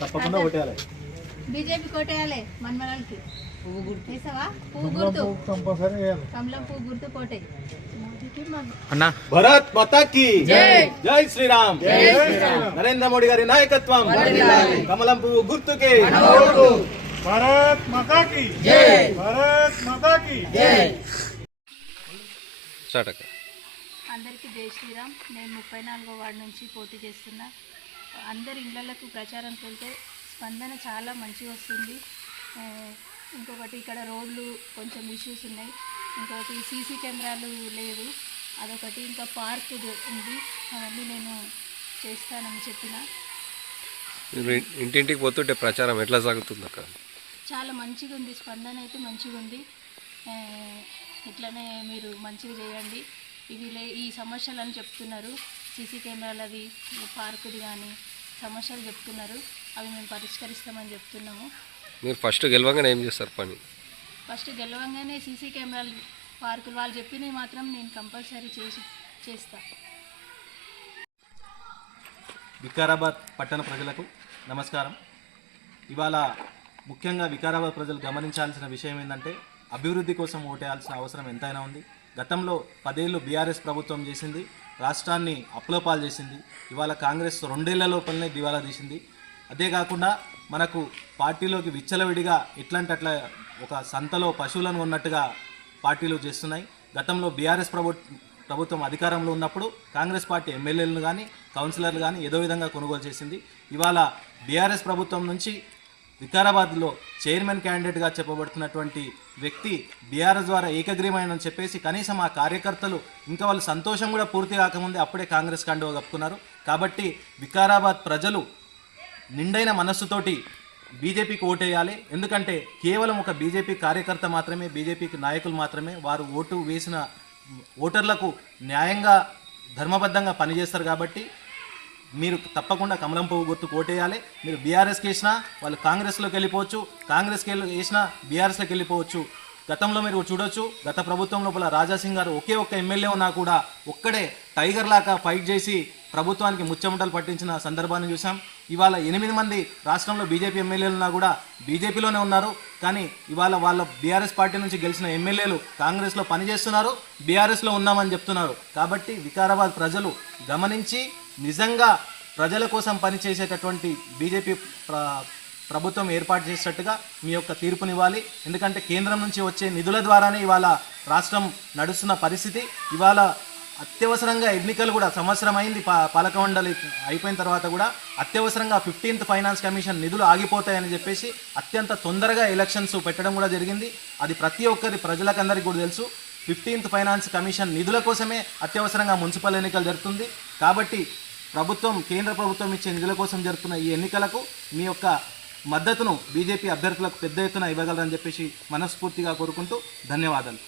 తప్పకుండా కొట్టేయాలి. బీజేపీ కొట్టేయాలి మన్మరాలకి. వేసావా? పువ్వు గుర్తు కంపల్సరీ వేయాలి. కమలం పువ్వు గుర్తు కోటే. అన్నా భారత్ మాతా కీ జై శ్రీరామ్. నరేంద్ర మోడీ గారి నాయకత్వం. కమలం పువ్వు గుర్తుకే. భారత్ మాతా కీ జై. భారత్ మాతా కీ జై. స్టార్ట్ అక్క. అందరికీ జై శ్రీరామ్. నేను 34వ వార్డు నుంచి పోటీ చేస్తున్నా. అందరి ఇళ్లకు ప్రచారానికి వెళ్తే స్పందన చాలా మంచిగా వస్తుంది. ఇంకొకటి ఇక్కడ రోడ్లు కొంచెం ఇష్యూస్ ఉన్నాయి. ఇంకొకటి సీసీ కెమెరాలు లేవు, అదొకటి. ఇంకా పార్క్ ఉంది, అవన్నీ నేను చేస్తానని చెప్పిన. ఇంటింటికి పోతుంటే ప్రచారం ఎట్లా సాగుతుంది అక్క? చాలా మంచిగా ఉంది, స్పందన అయితే మంచిగా ఉంది. ఇట్లనే మీరు మంచిగా చేయండి. ఈ సమస్యలని చెప్తున్నారు, సీసీ కెమెరాలది, పార్కుది కానీ సమస్యలు చెప్తున్నారు. అవి మేము పరిష్కరిస్తామని చెప్తున్నాము. మీరు ఫస్ట్ గెలవగానే ఏం చేస్తారు పని? ఫస్ట్ గెలవంగానే సీసీ కెమెరాలు, పార్కులు వాళ్ళు చెప్పినవి మాత్రం నేను కంపల్సరీ చేస్తా. వికారాబాద్ పట్టణ ప్రజలకు నమస్కారం. ఇవాళ ముఖ్యంగా వికారాబాద్ ప్రజలు గమనించాల్సిన విషయం ఏంటంటే, అభివృద్ధి కోసం ఓటేయాల్సిన అవసరం ఎంతైనా ఉంది. గతంలో 10 ఏళ్ళు బీఆర్ఎస్ ప్రభుత్వం చేసింది, రాష్ట్రాన్ని అప్పులపాలు చేసింది. ఇవాళ కాంగ్రెస్ 2 ఏళ్ల లోపలనే దివాలా తీసింది. అదే కాకుండా మనకు పార్టీలోకి విచ్చలవిడిగా ఎట్లంటే అట్లా ఒక సంతలో పశువులను ఉన్నట్టుగా పార్టీలు చేస్తున్నాయి. గతంలో బీఆర్ఎస్ ప్రభుత్వం అధికారంలో ఉన్నప్పుడు కాంగ్రెస్ పార్టీ ఎమ్మెల్యేలను కానీ కౌన్సిలర్లు కానీ ఏదో విధంగా కొనుగోలు చేసింది. ఇవాళ బీఆర్ఎస్ ప్రభుత్వం నుంచి వికారాబాద్లో చైర్మన్ క్యాండిడేట్గా చెప్పబడుతున్నటువంటి వ్యక్తి బీఆర్ఎస్ ద్వారా ఏకగ్రీవమైనని చెప్పేసి కనీసం ఆ కార్యకర్తలు ఇంకా వాళ్ళు సంతోషం కూడా పూర్తి కాకముందే అప్పుడే కాంగ్రెస్ కండువా కప్పుకున్నారు. కాబట్టి వికారాబాద్ ప్రజలు నిండైన మనస్సుతోటి బీజేపీకి ఓటేయాలి. ఎందుకంటే కేవలం ఒక బీజేపీ కార్యకర్త మాత్రమే, బీజేపీకి నాయకులు మాత్రమే వారు ఓటు వేసిన ఓటర్లకు న్యాయంగా ధర్మబద్ధంగా పనిచేస్తారు. కాబట్టి మీరు తప్పకుండా కమలం పువ్వు గుర్తుకు ఓటేయాలి. మీరు బీఆర్ఎస్కి వేసినా వాళ్ళు కాంగ్రెస్లోకి వెళ్ళిపోవచ్చు, కాంగ్రెస్కి వేసినా బీఆర్ఎస్లోకి వెళ్ళిపోవచ్చు. గతంలో మీరు చూడొచ్చు, గత ప్రభుత్వం లోపల రాజాసింగ్ గారు ఒకే ఒక్క ఎమ్మెల్యే ఉన్నా కూడా ఒక్కడే టైగర్ లాగా ఫైట్ చేసి ప్రభుత్వానికి ముచ్చమటలు పట్టించిన సందర్భాన్ని చూసాం. ఇవాళ 8 మంది రాష్ట్రంలో బీజేపీ ఎమ్మెల్యేలు ఉన్నా కూడా బీజేపీలోనే ఉన్నారు. కానీ ఇవాళ వాళ్ళ బీఆర్ఎస్ పార్టీ నుంచి గెలిచిన ఎమ్మెల్యేలు కాంగ్రెస్లో పనిచేస్తున్నారు, బీఆర్ఎస్లో ఉన్నామని చెప్తున్నారు. కాబట్టి వికారాబాద్ ప్రజలు గమనించి నిజంగా ప్రజల కోసం పనిచేసేటటువంటి బీజేపీ ప్రభుత్వం ఏర్పాటు చేసేటట్టుగా మీ యొక్క తీర్పునివ్వాలి. ఎందుకంటే కేంద్రం నుంచి వచ్చే నిధుల ద్వారానే ఇవాళ రాష్ట్రం నడుస్తున్న పరిస్థితి. ఇవాళ అత్యవసరంగా ఎన్నికలు కూడా సంవత్సరం అయింది, పాలకమండలి అయిపోయిన తర్వాత కూడా అత్యవసరంగా 15th ఫైనాన్స్ కమిషన్ నిధులు ఆగిపోతాయని చెప్పేసి అత్యంత తొందరగా ఎలక్షన్స్ పెట్టడం కూడా జరిగింది. అది ప్రతి ఒక్కరి ప్రజలకందరికీ కూడా తెలుసు. 15th ఫైనాన్స్ కమిషన్ నిధుల కోసమే అత్యవసరంగా మున్సిపల్ ఎన్నికలు జరుగుతుంది. కాబట్టి కేంద్ర ప్రభుత్వం ఇచ్చే నిధుల కోసం జరుగుతున్న ఈ ఎన్నికలకు మీ యొక్క మద్దతును బీజేపీ అభ్యర్థులకు పెద్ద ఎత్తున ఇవ్వగలరని చెప్పేసి మనస్ఫూర్తిగా కోరుకుంటూ ధన్యవాదాలు.